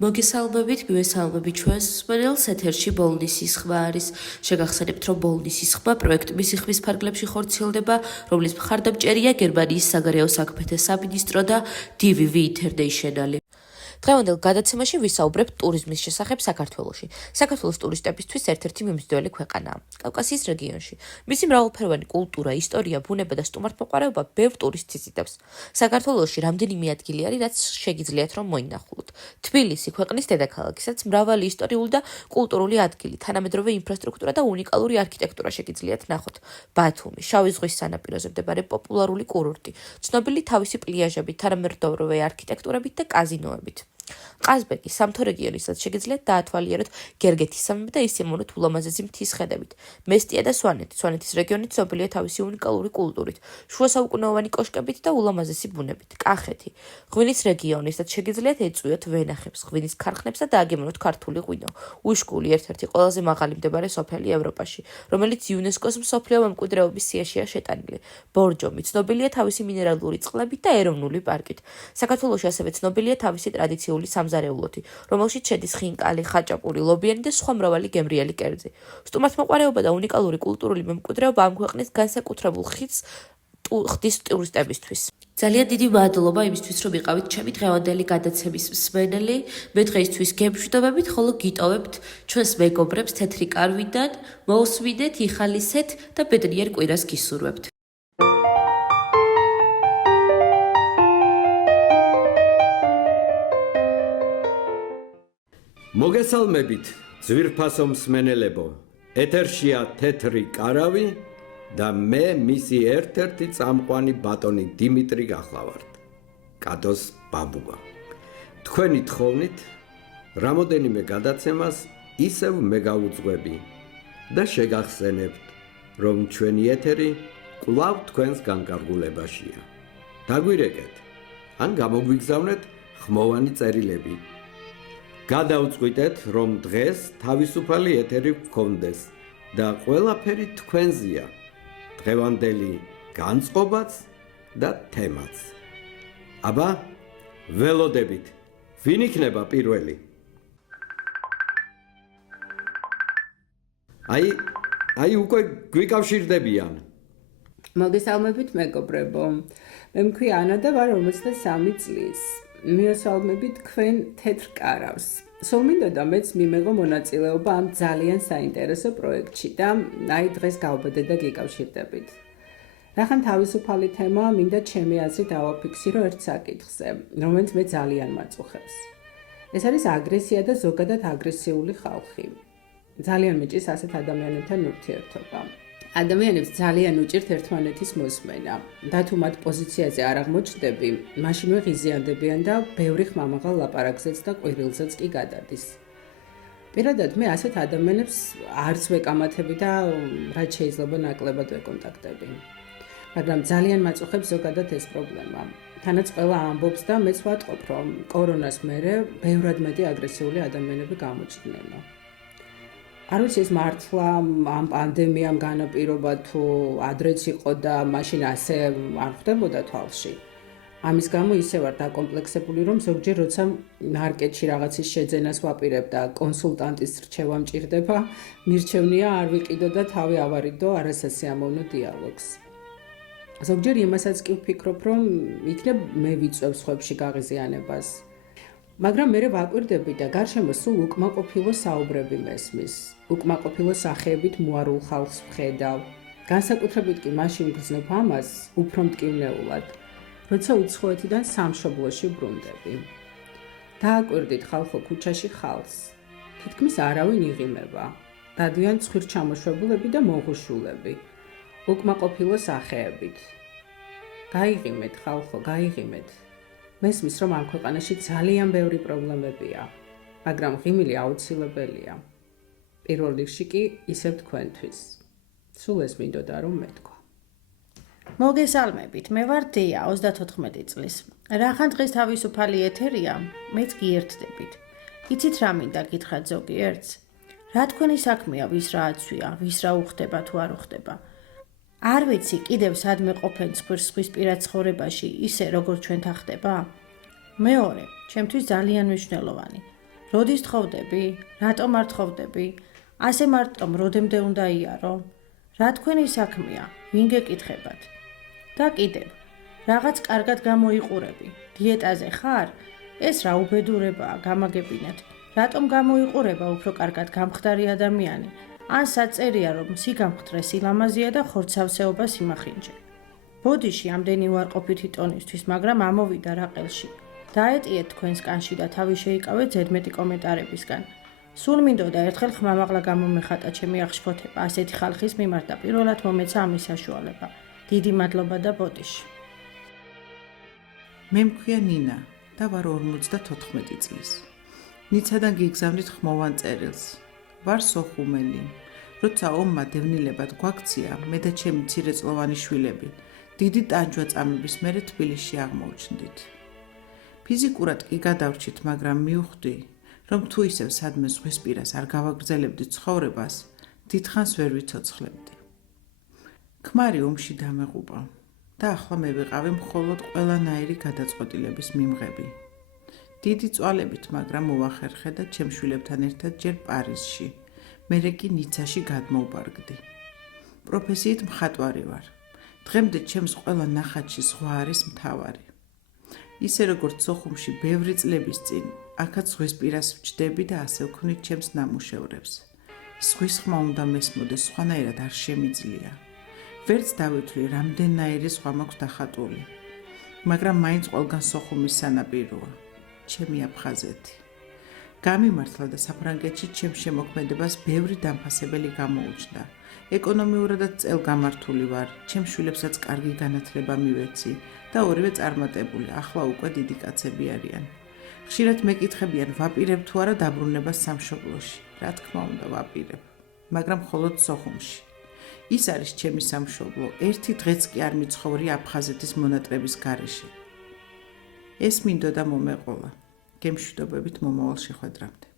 მოგესალმებით, გვესალმებით ჩვენს მსმენელს ეთერში ბოლნისის ხმა არის. შეგახსენებთ, რომ ბოლნისის ხმა პროექტ მისიხმის ფარგლებში ხორციელდება, რომლის მხარდამჭერია გერმანიის საგარეო საქმეთა სამინისტრო და DVV International. დღევანდელ გადაცემაში ვისაუბრებთ ტურიზმის შესახებ საქართველოში. საქართველოს ტურისტებისთვის ერთ-ერთი მიმზიდველი ქვეყანაა კავკასიის რეგიონში. მისი მრავალფეროვანი კულტურა, ისტორია, ბუნება და სტუმართმოყვარეობა ბევრ ტურისტს იზიდავს. საქართველოში რამდენიმე ადგილი არის, რაც შეგიძლიათ რომ მოინახულოთ. თბილისი ქვეყნის დედაქალაქი, სადაც მრავალი ისტორიული და კულტურული ადგილი, თანამედროვე ინფრასტრუქტურა და უნიკალური არქიტექტურა შეგიძლიათ ნახოთ. ბათუმი, შავი ზღვის სანაპიროზე მდებარე პოპულარული კურორტი, ცნობილი თავისი პლიაჟებით, თანამედროვე არქიტექტურებით და კაზინოებით. ყაზბეგი, სამთო რეგიონისაც შეგიძლიათ დაათვალიეროთ გერგეთის სამება და ისიმონოთ ულამაზესი მთის ხედებით. მესტია და სვანეთი. სვანეთის რეგიონი ცნობილია თავისი უნიკალური კულტურით, შუა საუკუნოვანი კოშკებით და ულამაზესი ბუნებით. კახეთი, ღვინის რეგიონისაც შეგიძლიათ ეწვიოთ ვენახებს, ღვინის ქარხნებს და დააგემოვნოთ ქართული ღვინო. უშკული, ერთ-ერთი ყველაზე მაღალი მდებარე სოფელი ევროპაში, რომელიც იუნესკოს მსოფლიო მემკვიდრეობის სიაშია შეტანილი. ბორჯომი, ცნობილია თავისი მინერალური წყლებით და ეროვნული პარკით. საქართველოში ასევე ცნობილია თავისი ტრადიციული სამზარეულოთი, რომელშიც შედის ხინკალი, ხაჭაპური, ლობიანი და სხვა მრავალი გემრიელი კერძი. სტუმართმოყვარეობა და უნიკალური კულტურული მემკვიდრეობა ამ ქვეყნის განსაკუთრებულ ხდის ტურისტებისთვის. ძალიან დიდი მადლობა იმისთვის, რომ იყავით ჩემი დღევანდელი გადაცემის მსმენელი. მე დღეისთვის გემშვიდობებით, ხოლო გიტოვებთ ჩვენს მეგობრებს თეთრი კარვიდან, მოусვიდეთ, იხალისეთ და ბედნიერ კვირას გისურვებთ. მოგესალმებით, ძვირფასო მსმენელებო. ეთერშია თეთრი კარავი და მე მისი ერთ-ერთი წამყვანი ბატონი დიმიტრი გახლავართ. კატოს ბაბუა. თქვენი თხოვნით რამოდენიმე გადაცემას ისევ მე გავუძღვები და შეგახსენებთ, რომ ჩვენი ეთერი კვლავ თქვენს განკარგულებაშია. დაგვირეკეთ, ან გამოგვიგზავნეთ ხმოვანი წერილები. გადავწყვიტეთ, რომ დღეს თავისუფალი ეთერი გქონდეს და ყველაფერი თქვენზეა. დღევანდელი განწყობაც და თემაც. აბა, ველოდებით. ვინ იქნება პირველი? აი უკვე გვიკავშირდებიან. მოგესალმებით მეგობრებო. მე მქვია ანა და ვარ 53 წლის. მიესალმებით თქვენ თეთრ კარავს. სულ მინდოდა მეც მიმეღო მონაწილეობა ამ ძალიან საინტერესო პროექტში და აი დღეს გავბედე და გიკავშირდებით. რახან თავისუფალი თემა მინდა ჩემი აზრით დავაფიქსირო ერთ საკითხზე, რომელიც მე ძალიან მაწუხებს. ეს არის აგრესია და ზოგადად აგრესიული ხალხი. ძალიან მიჭირს ასეთ ადამიანებთან ურთიერთობა. ადამიანებს ძალიან უჭირთ ერთმანეთის მოსმენა და თუ მათ პოზიციაზე არ აღმოჩნდები, მაშინვე ღიზიანდებიან და ბევრი ხმამაღალ ლაპარაკზეც და ყვირილზეც კი გადადის. პირადად მე ასეთ ადამიანებს არც ვეკამათები და რაც შეიძლება ნაკლებად ვეკონტაქტები. მაგრამ ძალიან მაწუხებს ზოგადად ეს პრობლემა. თანაც ყველა ამბობს და მეც ვატყობ, რომ კორონას მერე ბევრად მეტი აგრესიული ადამიანები გამოჩნდება. არ ვიცი ეს მართლა ამ პანდემიამ განაპირობა თუ ადრეც იყო და მაშინ ასე არ ხდებოდა თვალში. ამის გამო ისე ვარ დაკომპლექსებული, რომ ზოგჯერ როცა მარკეტში რაღაცის შეძენას ვაპირებ და კონსულტანტის რჩევა მჭირდება, მირჩევნია არ ვიყიდო და თავი ავარიდო არასასიამოვნო დიალოგს. ზოგჯერ იმასაც კი ვფიქრობ, რომ იქნებ მე ვიწვევ სხვებში გაღიზიანებას. მაგრამ მე ვაკვირდები და გარშემო სულ უკმაყოფილო საუბრები მესმის. უკმაყოფილო სახეებით მოარულ ხალხს ვხედავ. განსაკუთრებით კი მაშინ გრძნობ ამას უფრო მტკივნეულად, როცა უცხოეთიდან სამშობლოში ბრუნდები. დააკვირდით ხალხო ქუჩაში ხალხს. თითქმის არავინ იღიმება. დადიან ცხვირჩამოშვებულები და მოღუშულები. უკმაყოფილო სახეებით. გაიღიმეთ ხალხო, გაიღიმეთ. მესმის, რომ ამ ქვეყანაში ძალიან ბევრი პრობლემებია, მაგრამ ღიმილი აუცილებელია. პირველ რიგში კი ისევ თქვენთვის. სულ ეს მინდოდა რომ მეთქვა. მოგესალმებით, მე ვარ დია, 34 წლის. რახან დღეს თავისუფალი ეთერია, მეც გიერთდებით. იცით რა მინდა გითხრათ ზოგიერთს? რა თქვენი საქმეა, ვის რა აცვია, ვის რა უხდება თუ არ უხდება? არ ვიცი, კიდევ სადმე ყოფენ ზღვისპირა ცხოვრებაში, ისე როგორც ჩვენთან ხდება? მეორე, ჩემთვის ძალიან მნიშვნელოვანი. როდის თხოვდები? რატომ არ თხოვდები? ასე მარტომ როდემდე უნდა იარო? რა თქვენი საქმეა? ვინ გეკითხებათ? და კიდევ, რაღაც კარგად გამოიყურები. დიეტაზე ხარ? ეს რა უბედურებაა, გამაგებინეთ. რატომ გამოიყურება უფრო კარგად გამხდარი ადამიანი? ან საწერია, რომ სიგამხდრე სილამაზია და ხორცავსეობა სიმახინჯე. ბოდიში ამდენი უარყოფითი ტონისთვის, მაგრამ ამოვიდა რაყელში. დაეტიეთ თქვენს კანში და თავი შეიკავეთ ზედმეტი კომენტარებისგან. სულ მინდოდა ერთხელ ხმამაღლა გამომეხატა ჩემი აღშფოთება ასეთი ხალხის მიმართ და პირველად მომეცა ამის საშუალება. დიდი მადლობა და ბოდიში. მე მქვია ნინა და ვარ 54 წლის. ნიცადან გიგზავნით ხმოვან წერილს. ვარ სოხუმელი. როცა ომმა დევნილებად გვაქცია, მე და ჩემი მცირეწლოვანი შვილები დიდი ტანჯვა-წამების მერე თბილისში აღმოუჩნდით. ფიზიკურად კი გადავრჩით, მაგრამ მივხვდი, რომ თუ ისევ სადმე ზღვისპირას არ გავაგრძელებდი ცხოვრებას, დიდხანს ვერ ვიცოცხლებდი. ქმარი ომში დამეღუპა და ახლა მე ვიყავი მხოლოდ ყველანაირი გადაწყვეტილების მიმღები. დიდი წვალებით, მაგრამ მოვახერხე და ჩემ შვილებთან ერთად ჯერ პარიზში, მერე კი ნიცაში გადმოვბარგდი. პროფესიით მხატვარი ვარ. დღემდე ჩემს ყველა ნახატში ზღვა არის მთავარი. ისე როგორც სოხუმში ბევრი წლების წინ, აქაც ზღვისპირას ვჯდები და ასე ვქმნით ჩემს ნამუშევრებს. ზღვის ხმა უნდა მესმოდეს, სხვანაირად არ შემიძლია. ვერც დავითვლი, რამდენნაირი ზღვა მაქვს დახატული. მაგრამ მაინც ყველგან სოხუმის სანაპიროა, ჩემი აფხაზეთი. გამიმართლა და საფრანგეთში ჩემს შემოქმედებას ბევრი დამფასებელი გამოუჩნდა. ეკონომიურადაც წელგამართული ვარ, ჩემს შვილებსაც კარგი განათლება მივეცი და ორივე წარმატებული, ახლა უკვე დიდი კაცები არიან. ხშირად მეკითხებიან, ვაპირებ თუ არა დაბრუნებას სამშობლოში. რა თქმა უნდა, ვაპირებ, მაგრამ მხოლოდ სოხუმში. ის არის ჩემი სამშობლო, ერთი დღეც კი არ მიცხოვრი აფხაზეთის მონატრების გარეშე. ეს მინდოდა მომეყოლა. გემშვიდობებით მომავალ შეხვედრამდე.